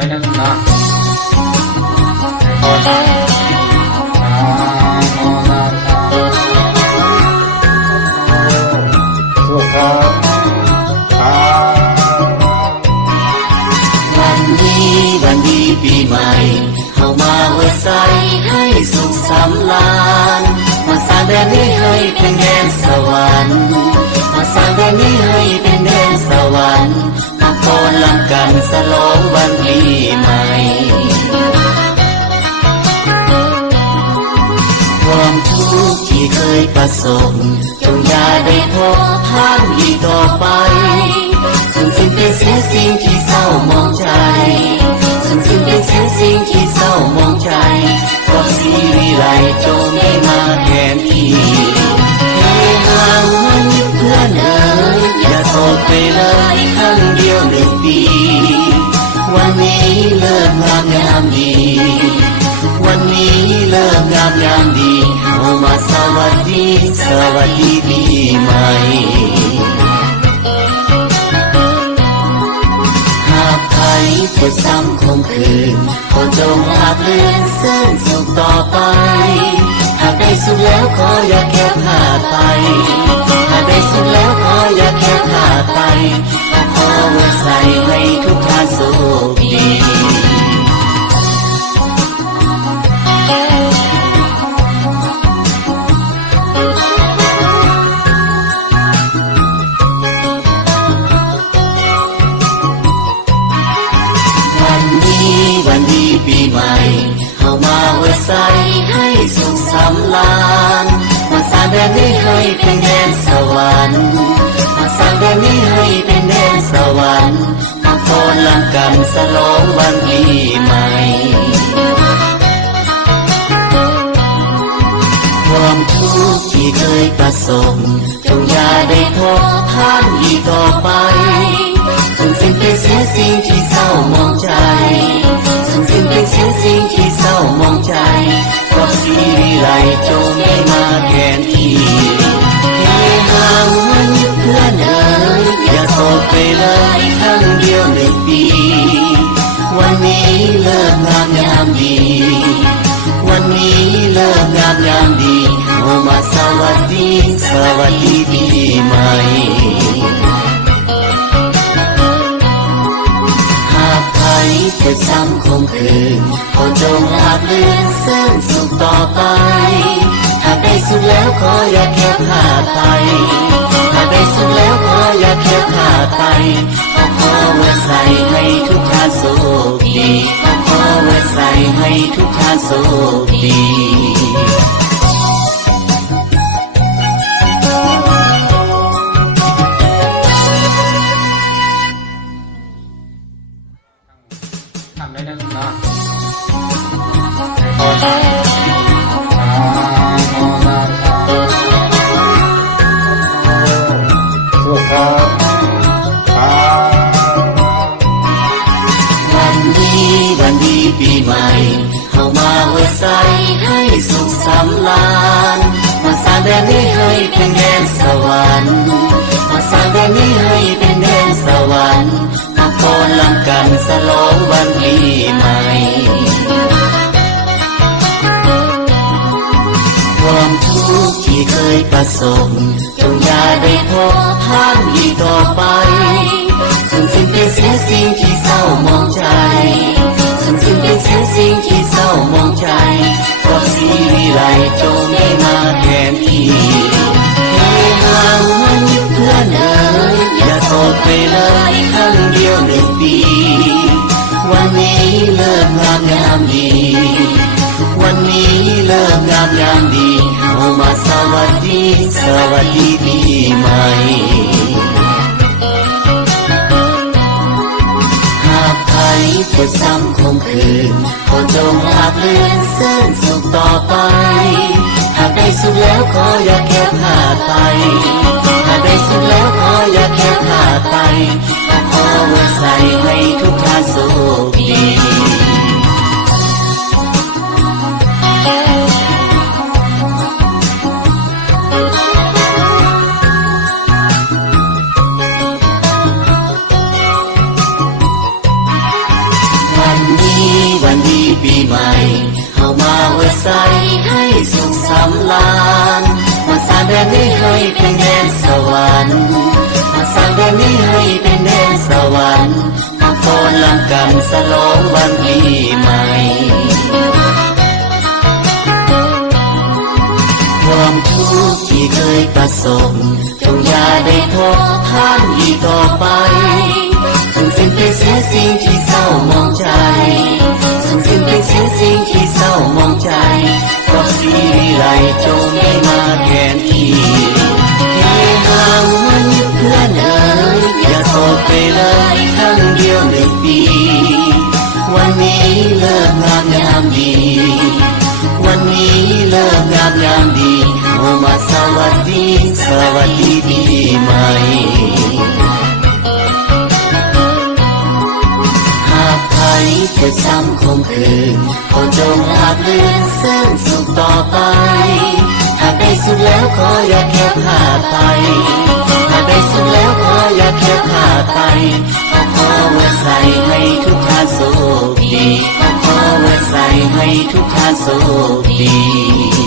ได้ทั้งนะขอทานสุขะวันนี้วันดีปีใหม่เข้ามาอวยใส่ให้สุขสำราญมาสร้างแดนนี้ให้เป็นแดนสวรรค์มาสร้างแดนนี้ให้เป็นแดนสวรรค์มาฟ้อนรำกันฉลองวันปีใหม่ความทุกข์ที่เคยประสบจงอย่าได้พบผ่านอีกต่อไปสูญสิ้นเป็นเสียสิ่งที่เศร้ามองใจสูญสิ้นเป็นเสียสิ่งที่เศร้ามองใจเพราะสีวิไลจงได้มาแทนที่ให้ห่างมันเพื่อนเอ๋ยอย่าโศกไปเลยครั้งเดียว1 ปีวันนี้เลิกงามยามดีวันนี้เลิกงามยามดีเข้ามาสวัสดีปีใหม่หากใครเจ็บซ้ำคงคืนขอจงอาบเลื่อนเส้นสุขต่อไปหากได้สุขแล้วขออย่าแค่ขาดไปหากได้สุขแล้วขออย่าแค่ขาดไปขอไว้ใส่ให้ทุกท่านสุขดีวันดีปีใหม่เข้ามาอวยใส่ให้สุขสำราญมาสร้างแดนนี้ให้เป็นแดนสวรรค์มาสร้างแดนนี้ให้เป็นแดนสวรรค์มาฟ้อนรำกันฉลองวันปีใหม่ความทุกข์ที่เคยประสบจงอย่าได้พบผ่านอีกต่อไปสูญสิ้นเป็นเสียสิ่งที่เศร้ามองใจสูญสิ้นเป็นเสียสิ่งที่เศร้ามองใจเพราะสีวิไลจงได้มาแทนที่ให้ห่างมันเพื่อนเอ๋ยอย่าโศกไปเลยครั้งเดียว1 ปีวันนี้เลิกงามยามดีวันนี้เลิกงามยามดีเข้ามาสวัสดีปีใหม่เจ็บซ้ำคงคืนขอจงอาบเลื่อนเส้นสุขต่อไปหากได้สุขแล้วขออย่าแค่ขาดไปหากได้สุขแล้วขออย่าแค่ขาดไปขอไว้ใส่ให้ทุกท่านสุขดีขอไว้ใส่ให้ทุกท่านสุขดีทำได้ทั้งนะขอทานสุขะวันนี้วันดีปีใหม่เข้ามาอวยใส่ให้สุขสำราญมาสร้างแดนนี้ให้เป็นแดนสวรรค์มาสร้างแดนนี้ให้เป็นแดนสวรรค์มาฟ้อนรำกันฉลองวันปีใหม่ความทุกข์ที่เคยประสบจงอย่าได้พบผ่านอีกต่อไปสูญสิ้นเป็นเสียสิ่งที่เศร้ามองใจสูญสิ้นเป็นเสียสิ่งที่เศร้ามองใจเพราะสีวิไลจงได้มาแทนที่ให้ห่างมันเพื่อนเอ๋ยอย่าโศกไปเลยครั้งเดียว1 ปีวันนี้เลิกงามยามดีวันนี้เลิกงามยามดีเข้ามาสวัสดีปีใหม่หากใครเจ็บซ้ำคงคืนขอจงอาบเลื่อนเส้นสุขต่อไปหากได้สุขแล้วขออย่าแค่ขาดไปหากได้สุขแล้วขออย่าแค่ขาดไปขอไว้ใส่ให้ทุกท่านสุขดี วัน ใส่ให้สุขสำราญมาสร้างแดนนี้ให้เป็นแดนสวรรค์มาสร้างแดนนี้ให้เป็นแดนสวรรค์มาฟ้อนรำกันฉลองวันปีใหม่ความทุกข์ที่เคยประสบจงอย่าได้ทบทวนอีกต่อไปส่งสิ้นไปเสียสิ่งที่เศร้ามองใจส่งสิ้นไปเสียสิ่งที่เศร้ามองใจเพราะสีวิไลจงได้มาแทนที่เฮฮาวันเพื่อนเอ๋ยอย่าโศกไปเลยครั้งเดียวหนึ่งปีวันนี้เลิกงามยามดีวันนี้เลิกงามยามดีโอมาสวัสดีสวัสดีปีใหม่หากใครเจ็บซ้ำคงคืนขอจงอาบลื่นเส้นสุขต่อไปหากได้สุดแล้วขออย่าแค่ผ่าไปหากได้สุดแล้วขออย่าแค่ผ่าไปขอไว้ใส่ให้ทุกท่านโชคดีขอไว้ใส่ให้ทุกท่านโชคดี